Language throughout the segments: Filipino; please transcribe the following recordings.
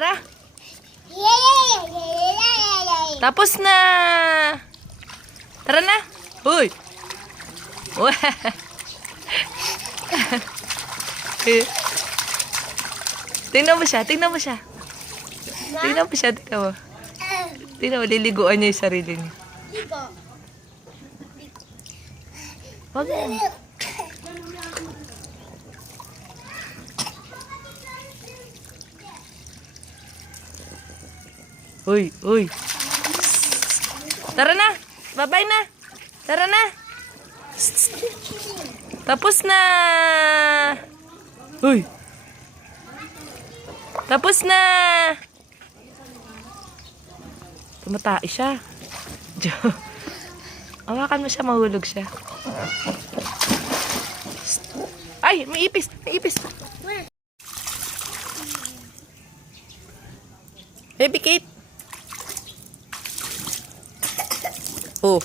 Tara. Tapos na. Tara na. Uy. Tingnan mo siya, tingnan mo siya. Tingnan mo siya, tingnan mo. Tingnan mo, liliguan niya yung sarili niya. Wag mo. Uy, uy. Tara na. Bye-bye na. Tara na. Tapos na. Uy. Tapos na. Tumatay siya. Hawakan mo siya, mahulog siya. Ay, may ipis. May ipis. Baby Kate. Oh.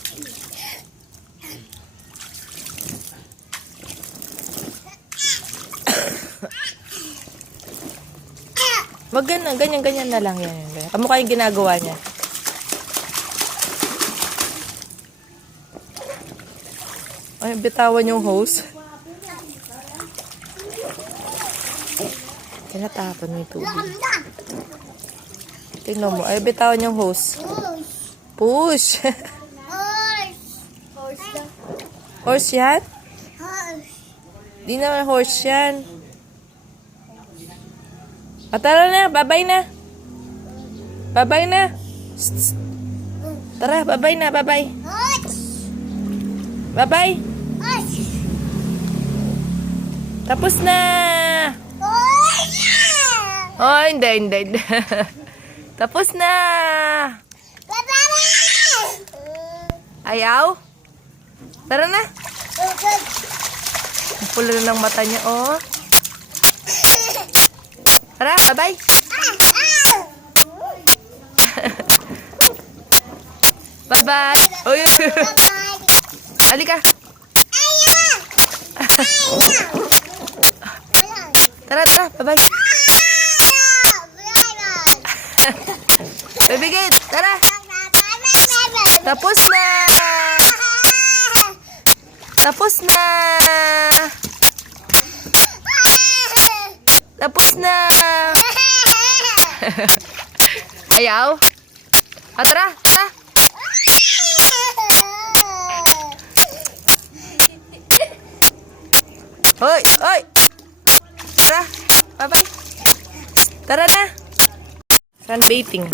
Wag ganyan na lang yan. Kamukha yung ginagawa niya. Ay, bitawan yung hose. Tinatapon mo yung tubig. Tingnan mo. Ay, bitawan yung hose. Push. Horse yan? Di naman horse yan. Tara na, babay na. Babay na. Tara, babay na, babay. Babay. Tapos na. Oh, hindi. Tapos na. Ayaw? Tara na. Ang pula na ng mata niya, oh. Tara, bye-bye. Bye-bye. Uy. Halika. Tara, bye-bye. Baby Kate, tara. Tapos na. Tapos na. Tapos na. Ayaw? Tara. Hoy. Tara. Bye-bye. Tara na. Sunbathing.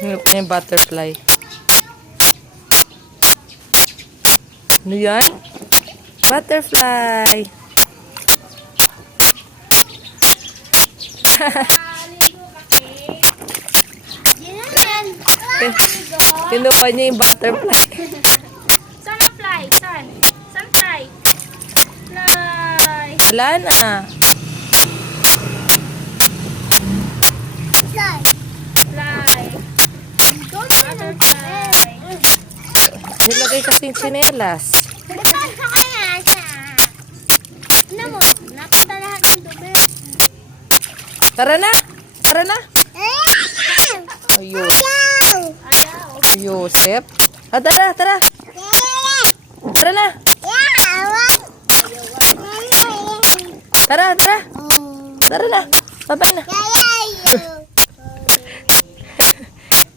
Hirap na yung butterfly. Ano yan? Butterfly. Kinuha niya yung butterfly. Sana fly? Saan fly? Fly. Wala na. Fly. Butterfly. Nilagay kasi yung tsinelas. Napunta lahat ng dumi. Tara na. Ayos. Ayosep. Tara. Tara na. Tara na. Babay na.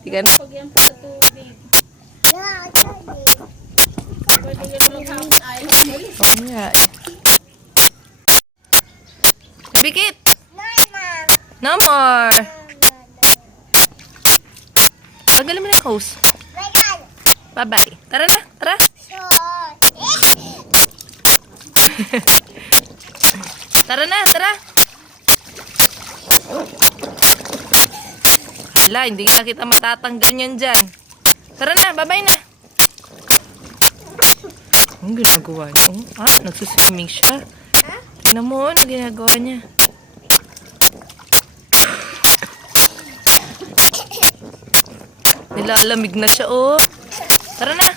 Tiga na. Pag yan po sa tubig. Pwede yan maghapon ay. Oo nga. Bikit. No more. Tanggalin mo na yung hose. Bye-bye. Tara na. Tara. Hala, hindi na kita matatanggal yan dyan. Tara na, bye-bye na. Ang ginagawa niya. Nagsuswimming siya. Tignan mo, ano ginagawa niya. Nilalamig na siya, oh. Tara na.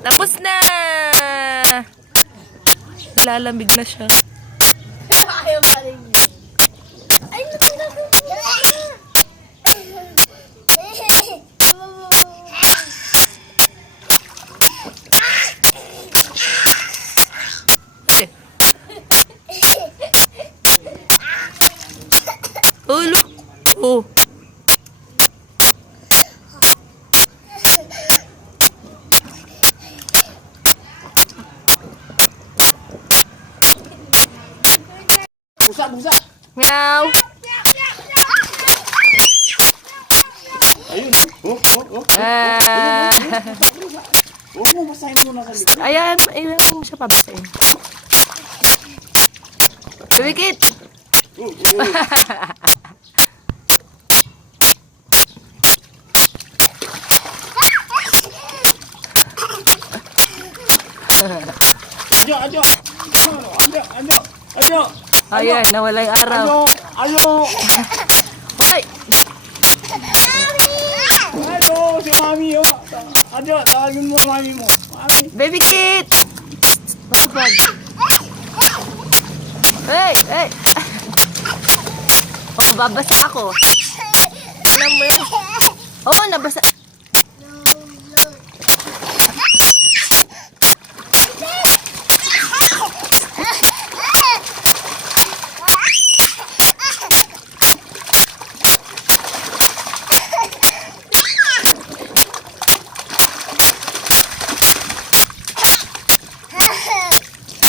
Tapos na. Nilalamig na siya. Ayaw pa rin yun. Ay, natanggal ko. Hey. Oh, look. Oh. Busa. Meow. Ayun. Oh. Ah. Huwag mo basahin muna sa likod. Ayan mo siya pabasahin. Wikit. Adyo. Ayan, nawala yung araw. Adyo. Hoy! Adyo, si mami, oh. Adyo, tawagin mo mami mo. Mami. Baby Kit! What the fuck? Hey! Oh, babasa ako. Tignan mo yun. Oh, nabasa.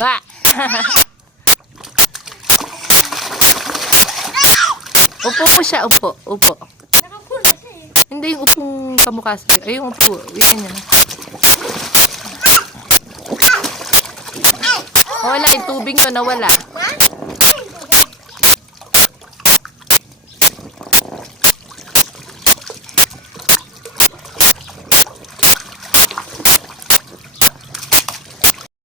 Ba! Upo po siya, upo. Nakapula siya eh. Hindi yung upong kamukha sa'yo. Ay, yung upo. Yan yan. Wala, yung tubig nyo nawala.